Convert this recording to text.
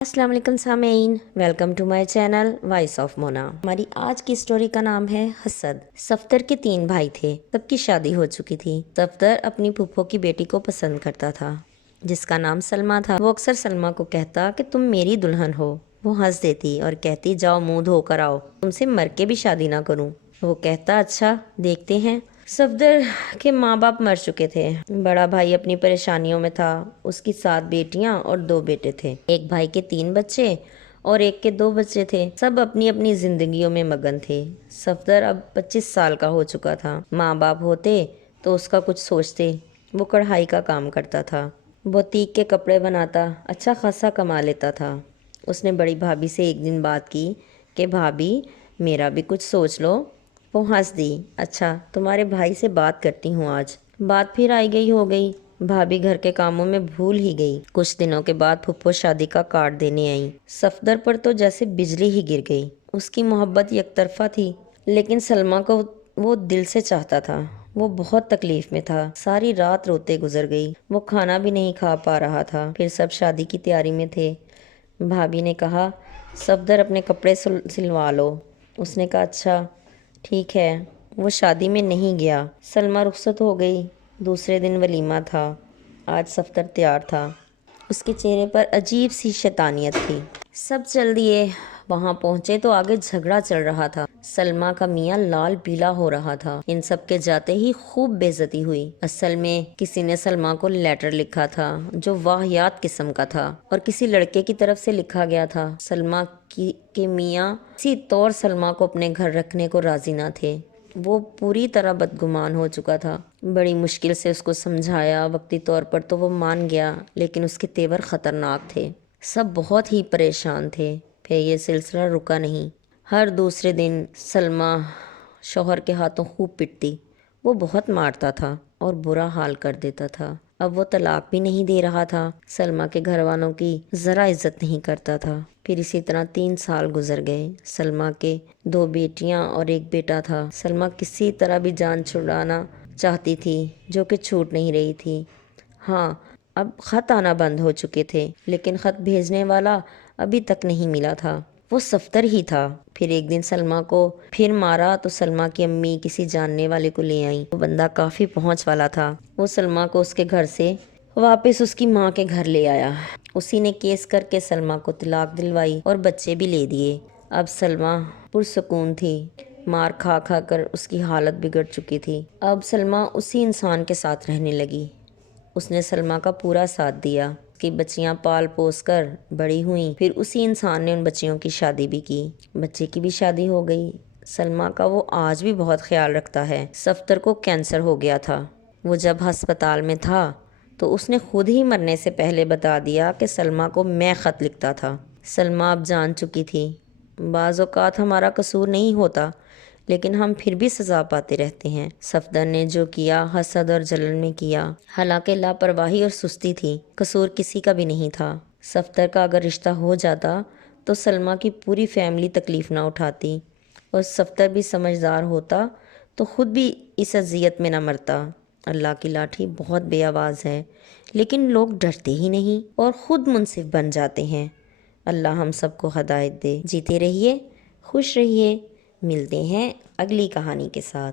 अस्सलाम वालेकुम सामीन, welcome to my channel voice of Mona. हमारी आज की स्टोरी का नाम है हसद। सफ्दर के 3 भाई थे, सबकी शादी हो चुकी थी। सफ्दर अपनी फूफो की बेटी को पसंद करता था जिसका नाम सलमा था। वो अक्सर सलमा को कहता कि तुम मेरी दुल्हन हो। वो हंस देती और कहती जाओ मुंह धोकर आओ, तुमसे मर के भी शादी ना करूं। वो कहता अच्छा देखते हैं। सफदर के माँ बाप मर चुके थे। बड़ा भाई अपनी परेशानियों में था। उसकी 7 बेटियां और 2 बेटे थे। एक भाई के 3 बच्चे और एक के 2 बच्चे थे। सब अपनी अपनी जिंदगियों में मगन थे। सफदर अब 25 साल का हो चुका था। माँ बाप होते तो उसका कुछ सोचते। वो कढ़ाई का काम करता था। बुटीक के कपड़े बनाता, अच्छा खासा कमा लेता था। उसने बड़ी भाभी से एक दिन बात की कि भाभी मेरा भी कुछ सोच लो। वो हंस दी। अच्छा तुम्हारे भाई से बात करती हूँ आज। बात फिर आई गई हो गई। भाभी घर के कामों में भूल ही गई। कुछ दिनों के बाद फुप्पो शादी का कार्ड देने आई। सफदर पर तो जैसे बिजली ही गिर गई। उसकी मोहब्बत एकतरफा थी, लेकिन सलमा को वो दिल से चाहता था। वो बहुत तकलीफ में था। सारी रात रोते गुजर गई। वो खाना भी नहीं खा पा रहा था। फिर सब शादी की तैयारी में थे। भाभी ने कहा सफदर अपने कपड़े सिलवा लो। उसने कहा अच्छा ठीक है। वो शादी में नहीं गया। सलमा रुखसत हो गई। दूसरे दिन वलीमा था। आज सफदर तैयार था। उसके चेहरे पर अजीब सी शैतानियत थी। सब चल दिए। वहां पहुंचे तो आगे झगड़ा चल रहा था। सलमा का मियाँ लाल पीला हो रहा था। इन सब के जाते ही खूब बेइज्जती हुई। असल में किसी ने सलमा को लेटर लिखा था जो वाहियात किस्म का था और किसी लड़के की तरफ से लिखा गया था। सलमा के मियाँ किसी तौर सलमा को अपने घर रखने को राजी ना थे। वो पूरी तरह बदगुमान हो चुका था। बड़ी मुश्किल से उसको समझाया। वक्ती तौर पर तो वो मान गया, लेकिन उसके तेवर खतरनाक थे। सब बहुत ही परेशान थे। फिर ये सिलसिला रुका नहीं। हर दूसरे दिन सलमा शौहर के हाथों खूब पिटती। वो बहुत मारता था और बुरा हाल कर देता था। अब वो तलाक भी नहीं दे रहा था। सलमा के घर वालों की ज़रा इज्जत नहीं करता था। फिर इसी तरह 3 साल गुजर गए। सलमा के 2 बेटियां और 1 बेटा था। सलमा किसी तरह भी जान छुड़ाना चाहती थी, जो कि छूट नहीं रही थी। हाँ, अब खत आना बंद हो चुके थे, लेकिन खत भेजने वाला अभी तक नहीं मिला था। वो सफ्दर ही था। फिर एक दिन सलमा को फिर मारा तो सलमा की अम्मी किसी जानने वाले को ले आई। वो बंदा काफ़ी पहुंच वाला था। वो सलमा को उसके घर से वापस उसकी माँ के घर ले आया। उसी ने केस करके सलमा को तलाक दिलवाई और बच्चे भी ले दिए। अब सलमा पुरसुकून थी। मार खा खा कर उसकी हालत बिगड़ चुकी थी। अब सलमा उसी इंसान के साथ रहने लगी। उसने सलमा का पूरा साथ दिया। उसकी बच्चियां पाल पोस कर बड़ी हुईं। फिर उसी इंसान ने उन बच्चियों की शादी भी की। बच्चे की भी शादी हो गई। सलमा का वो आज भी बहुत ख्याल रखता है। सफ्दर को कैंसर हो गया था। वो जब अस्पताल में था तो उसने खुद ही मरने से पहले बता दिया कि सलमा को मैं ख़त लिखता था। सलमा अब जान चुकी थी बाज़ औक़ात हमारा कसूर नहीं होता, लेकिन हम फिर भी सज़ा पाते रहते हैं। सफदर ने जो किया हसद और जलन में किया। हालांकि लापरवाही और सुस्ती थी। कसूर किसी का भी नहीं था। सफदर का अगर रिश्ता हो जाता तो सलमा की पूरी फैमिली तकलीफ़ ना उठाती और सफदर भी समझदार होता तो ख़ुद भी इस अजियत में ना मरता। अल्लाह की लाठी बहुत बेआवाज़ है, लेकिन लोग डरते ही नहीं और ख़ुद मुनसिफ बन जाते हैं। अल्लाह हम सबको हदायत दे। जीते रहिए, खुश रहिए। मिलते हैं अगली कहानी के साथ।